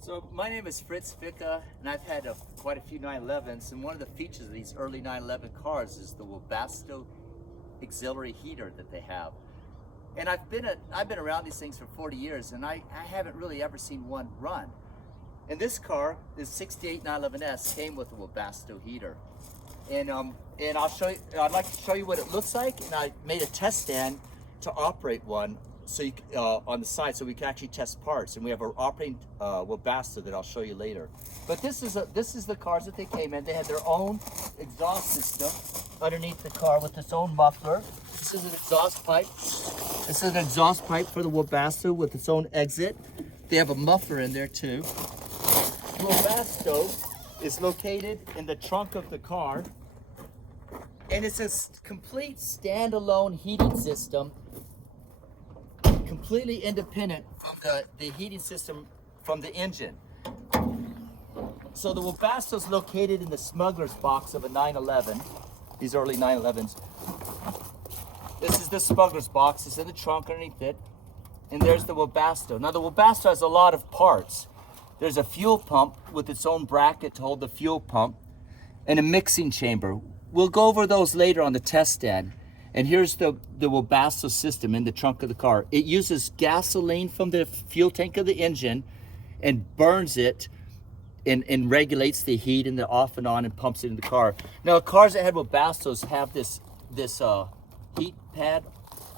So my name is Fritz Ficka, and I've had quite a few 911s, and one of the features of these early 911 cars is the Webasto auxiliary heater that they have. And I've been around these things for 40 years, and I haven't really ever seen one run. And this car, this 68 911S, came with a Webasto heater. And I'd like to show you what it looks like, and I made a test stand to operate one so you, on the side, so we can actually test parts. And we have an operating Webasto that I'll show you later. But this is the cars that they came in. They had their own exhaust system underneath the car with its own muffler. This is an exhaust pipe. This is an exhaust pipe for the Webasto with its own exit. They have a muffler in there too. The Webasto is located in the trunk of the car, and it's a complete standalone heating system, completely independent from the heating system from the engine. So the Webasto is located in the smuggler's box of a 911, these early 911s. This is the smuggler's box. It's in the trunk underneath it, and there's the Webasto. Now the Webasto has a lot of parts. There's a fuel pump with its own bracket to hold the fuel pump, and a mixing chamber. We'll go over those later on the test stand. And here's the Webasto system in the trunk of the car. It uses gasoline from the fuel tank of the engine and burns it and regulates the heat and the off and on and pumps it in the car. Now, cars that had Webastos have this heat pad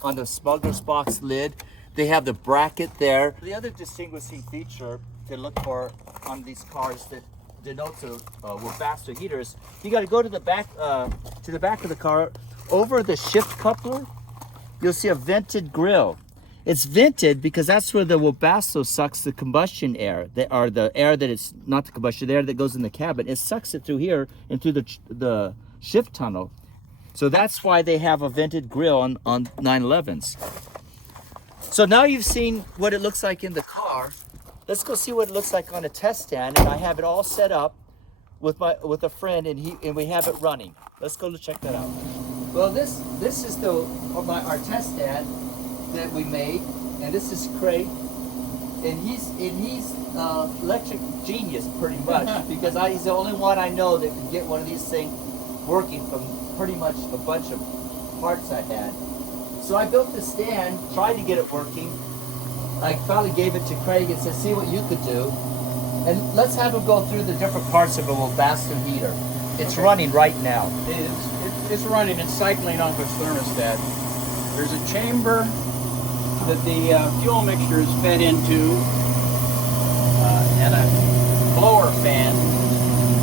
on the smuggler's box lid. They have the bracket there. The other distinguishing feature to look for on these cars that denotes a Webasto heater is you got to go to the back of the car. Over the shift coupler, you'll see a vented grill. It's vented because that's where the Webasto sucks the combustion air, or the air that it's not the combustion, the air that goes in the cabin. It sucks it through here and through the shift tunnel. So that's why they have a vented grill on 911s. So now you've seen what it looks like in the car. Let's go see what it looks like on a test stand, and I have it all set up with a friend, and we have it running. Let's go check that out. Well, this is our test stand that we made, and this is Craig, and he's electric genius pretty much because he's the only one I know that can get one of these things working from pretty much a bunch of parts I had. So I built the stand, tried to get it working. I finally gave it to Craig and said, "See what you could do." And let's have him go through the different parts of a Webasto heater. It's running right now. It's running. It's cycling off its thermostat. There's a chamber that the fuel mixture is fed into, and a blower fan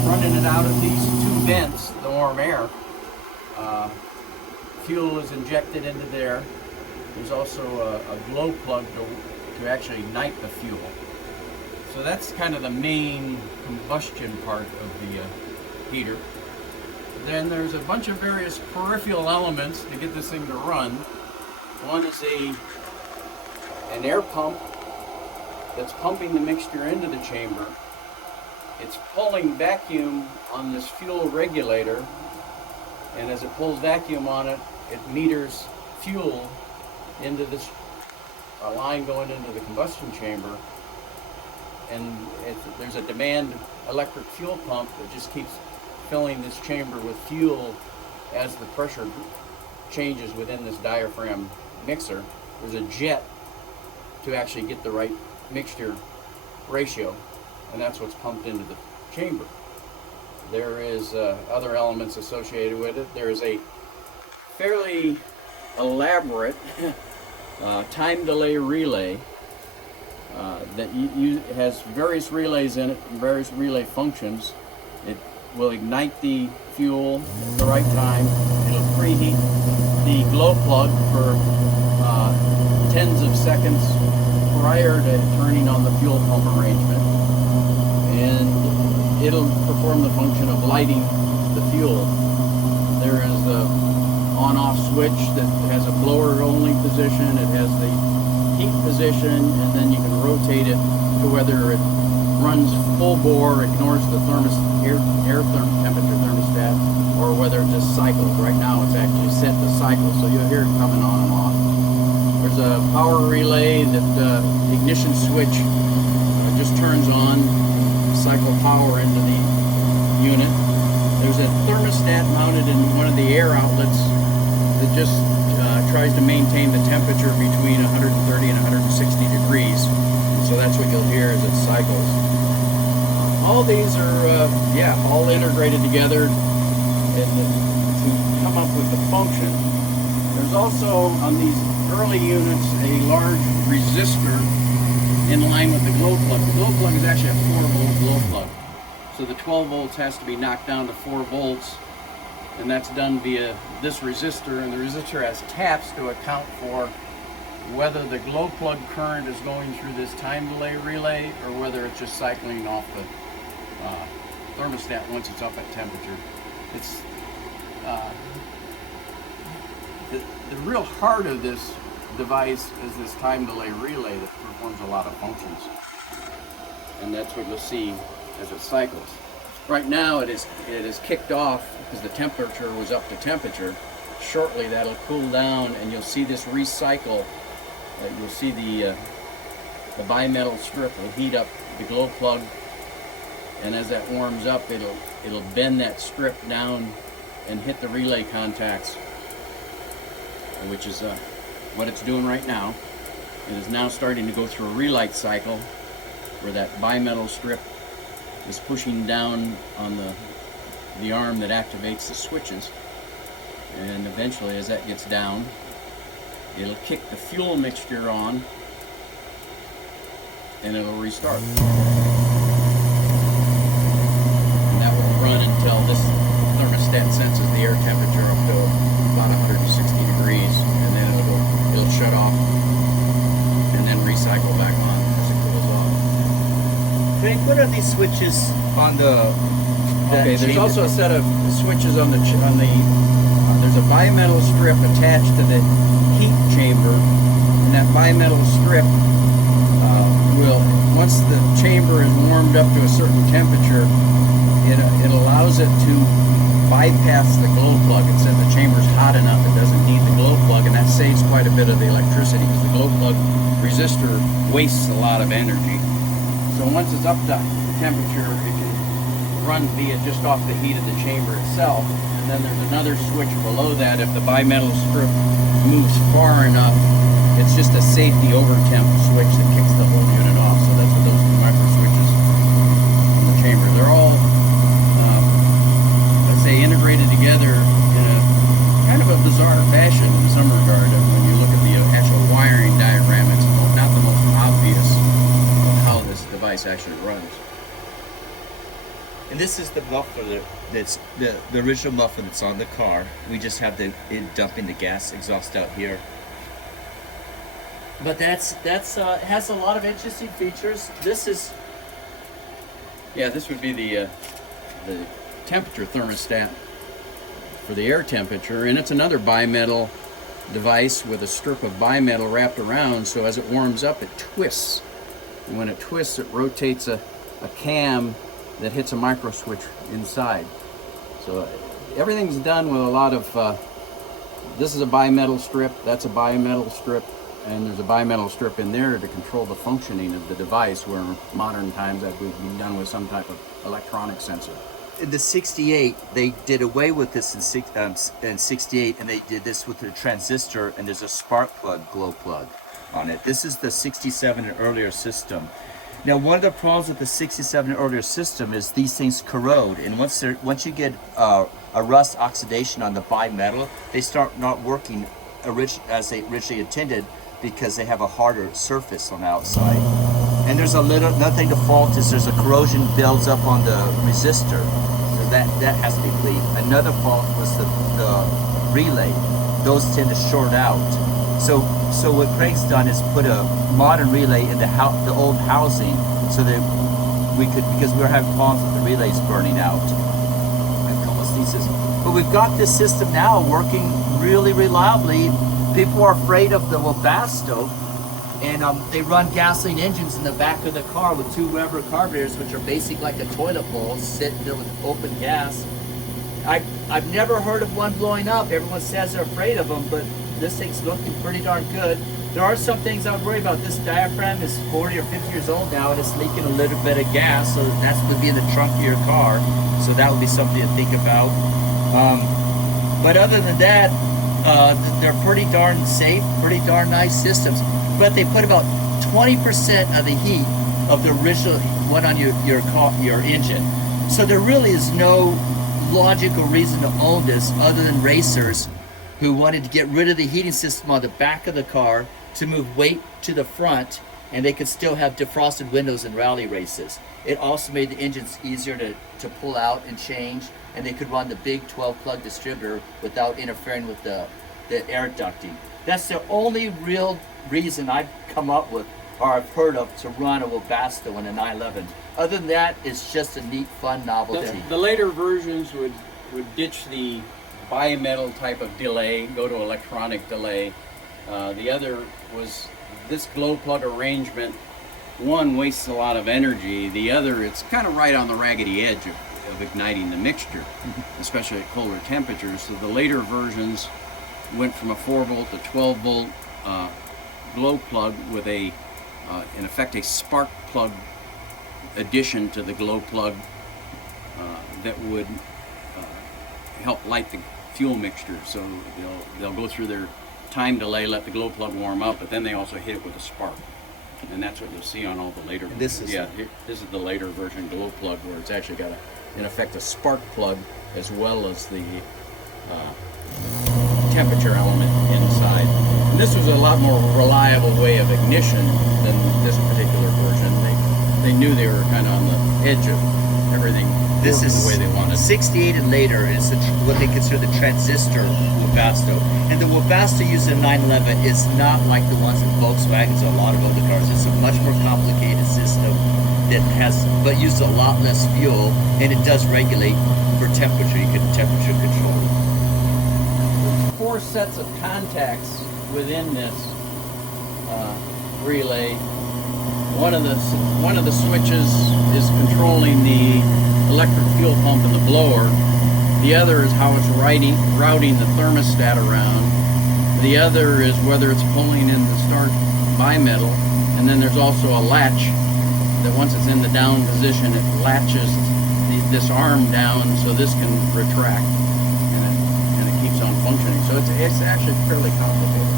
running it out of these two vents, the warm air. Fuel is injected into there. There's also a glow plug to actually ignite the fuel. So that's kind of the main combustion part of the heater. Then there's a bunch of various peripheral elements to get this thing to run. One is an air pump that's pumping the mixture into the chamber. It's pulling vacuum on this fuel regulator, and as it pulls vacuum on it, it meters fuel into this line going into the combustion chamber. And there's a demand electric fuel pump that just keeps filling this chamber with fuel as the pressure changes within this diaphragm mixer. There's a jet to actually get the right mixture ratio, and that's what's pumped into the chamber. There is other elements associated with it. There is a fairly elaborate time delay relay that has various relays in it and various relay functions. It will ignite the fuel at the right time. It'll preheat the glow plug for tens of seconds prior to turning on the fuel pump arrangement, and it'll perform the function of lighting the fuel. There is a on-off switch that has a blower-only position. It has the heat position, and then you can rotate it to whether it runs full bore, ignores the air temperature thermostat, or whether it just cycles. Right now it's actually set to cycle, so you'll hear it coming on and off. There's a power relay that ignition switch just turns on, cycle power into the unit. There's a thermostat mounted in one of the air outlets that just tries to maintain the temperature between 130 and 160 degrees. And so that's what you'll hear as it cycles. All these are, all integrated together and to come up with the function. There's also, on these early units, a large resistor in line with the glow plug. The glow plug is actually a 4-volt glow plug. So the 12 volts has to be knocked down to 4 volts, and that's done via this resistor, and the resistor has taps to account for whether the glow plug current is going through this time delay relay or whether it's just cycling off the thermostat once it's up at temperature. It's the real heart of this device is this time delay relay that performs a lot of functions, and that's what you'll see as it cycles. Right now it is kicked off because the temperature was up to temperature. Shortly that'll cool down and you'll see this recycle. You'll see the bimetal strip will heat up the glow plug, and as that warms up it'll bend that strip down and hit the relay contacts, which is what it's doing right now. It is now starting to go through a relight cycle where that bimetal strip is pushing down on the arm that activates the switches, and eventually as that gets down it'll kick the fuel mixture on and it'll restart, and that will run until this thermostat senses the air temperature up to about 160 degrees, and then it'll shut off and then recycle back on as it cools off. Frank, what are these switches on the? Okay, there's also a set of switches on the there's a bimetal strip attached to the heat chamber, and that bimetal strip will, once the chamber is warmed up to a certain temperature, it allows it to bypass the glow plug. It says the chamber's hot enough, it doesn't need the glow plug, and that saves quite a bit of the electricity because the glow plug resistor wastes a lot of energy. So once it's up to temperature, it can run via just off the heat of the chamber itself. And then there's another switch below that. If the bimetal strip moves far enough, it's just a safety over temp switch that kicks the whole unit off. So that's what those two micro switches in the chamber. They're all, let's say, integrated together in a kind of a bizarre fashion in some regard. When you look at the actual wiring diagram, it's not the most obvious of how this device actually runs. And this is the muffler that's the original muffler that's on the car. We just have it dumping the gas exhaust out here. But that's has a lot of interesting features. This is, this would be the temperature thermostat for the air temperature, and it's another bimetal device with a strip of bimetal wrapped around, so as it warms up it twists, and when it twists it rotates a cam that hits a micro switch inside. So everything's done with a lot of this is a bimetal strip, that's a bimetal strip, and there's a bimetal strip in there to control the functioning of the device, where in modern times that would be done with some type of electronic sensor. in the 68, they did away with this in 68, and they did this with a transistor, and there's a spark plug, glow plug on it. This is the 67 and earlier system. Now, one of the problems with the 67 and earlier system is these things corrode, and once you get a rust oxidation on the bimetal, they start not working as they originally intended, because they have a harder surface on the outside. And there's another thing to fault is there's a corrosion builds up on the resistor, so that has to be cleaned. Another fault was the relay; those tend to short out. So what Craig's done is put a modern relay in the old housing, so that because we were having problems with the relays burning out. But we've got this system now working really reliably. People are afraid of the Webasto, and they run gasoline engines in the back of the car with 2 rubber carburetors, which are basically like a toilet bowl sitting there with open gas. I've never heard of one blowing up. Everyone says they're afraid of them, but this thing's looking pretty darn good. There are some things I would worry about. This diaphragm is 40 or 50 years old now, and it's leaking a little bit of gas, so that would be in the trunk of your car. So that would be something to think about. But other than that, they're pretty darn safe, pretty darn nice systems. But they put about 20% of the heat of the original one on your engine. So there really is no logical reason to own this other than racers who wanted to get rid of the heating system on the back of the car to move weight to the front, and they could still have defrosted windows in rally races. It also made the engines easier to pull out and change, and they could run the big 12-plug distributor without interfering with the air ducting. That's the only real reason I've come up with or I've heard of to run a Webasto in a 911. Other than that, it's just a neat, fun novelty. The later versions would ditch the bimetal type of delay, go to electronic delay. The other was this glow plug arrangement. One wastes a lot of energy. The other, it's kind of right on the raggedy edge of igniting the mixture, especially at colder temperatures. So the later versions went from a 4-volt to 12-volt glow plug with in effect, a spark plug addition to the glow plug that would help light the fuel mixture. So they'll go through their time delay, let the glow plug warm up, but then they also hit it with a spark. And that's what you'll see on all the later This is this is the later version glow plug, where it's actually got in effect a spark plug as well as the temperature element inside. And this was a lot more reliable way of ignition than this particular version. They knew they were kind of on the edge of everything This is the way they wanted. 68 and later is what they consider the transistor Webasto. And the Webasto used in 911 is not like the ones in Volkswagens or a lot of other cars. It's a much more complicated system that but uses a lot less fuel, and it does regulate for temperature. You can temperature control it. 4 sets of contacts within this relay. One of the switches is controlling the electric fuel pump and the blower. The other is how it's routing the thermostat around. The other is whether it's pulling in the start bimetal. And then there's also a latch that once it's in the down position, it latches this arm down so this can retract, and it keeps on functioning. So it's actually a fairly complicated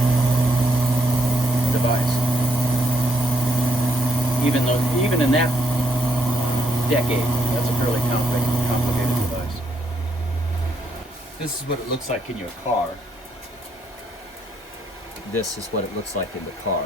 device. Even in that decade, that's a fairly complicated device. This is what it looks like in your car. This is what it looks like in the car.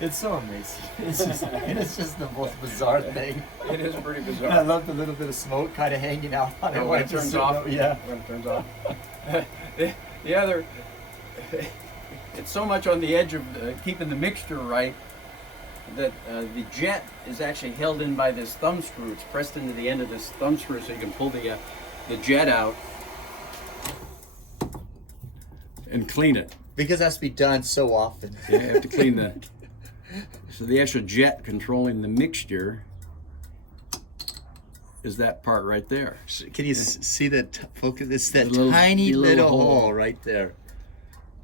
It's so amazing. It's just the most bizarre thing. It is pretty bizarre. And I love the little bit of smoke kind of hanging out on it When it turns off. Yeah. When it turns off. Yeah, it's so much on the edge of keeping the mixture right that the jet is actually held in by this thumb screw. It's pressed into the end of this thumb screw so you can pull the jet out and clean it. Because it has to be done so often. You have to clean the... So the actual jet controlling the mixture is that part right there. Can you see that focus? It's that The tiny little hole hole right there.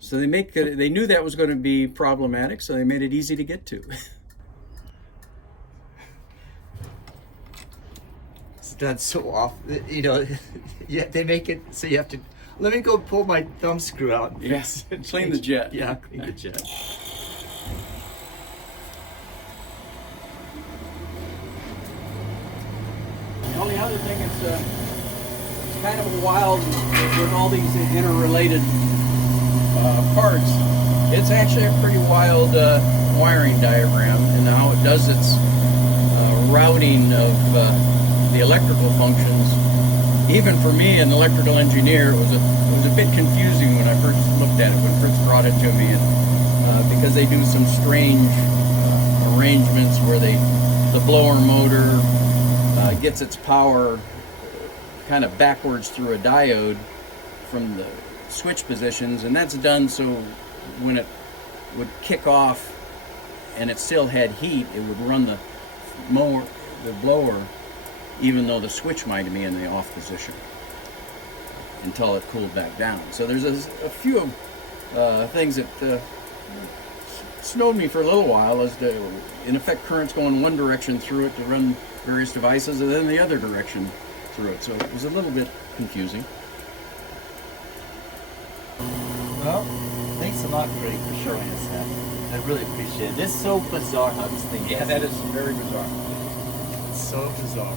So they knew that was going to be problematic, so they made it easy to get to. It's done so often, you know. Yeah, they make it so you have to. Let me go pull my thumb screw out. And Yes, fix it. clean the jet. Yeah, clean the jet. The only other thing is it's kind of a wild with all these interrelated parts. It's actually a pretty wild wiring diagram, and how it does its routing of the electrical functions. Even for me, an electrical engineer, it was a bit confusing when I first looked at it, when Fritz brought it to me, and because they do some strange arrangements where the blower motor gets its power kind of backwards through a diode from the switch positions, and that's done so when it would kick off and it still had heat, it would run the blower even though the switch might be in the off position until it cooled back down. So there's a few things that snowed me for a little while, as to, in effect, current's going one direction through it to run various devices and then the other direction through it. So it was a little bit confusing. Well, thanks a lot, Greg, for showing us that. I really appreciate it. It's so bizarre how this thing Yeah, does. that is very bizarre. It's so bizarre.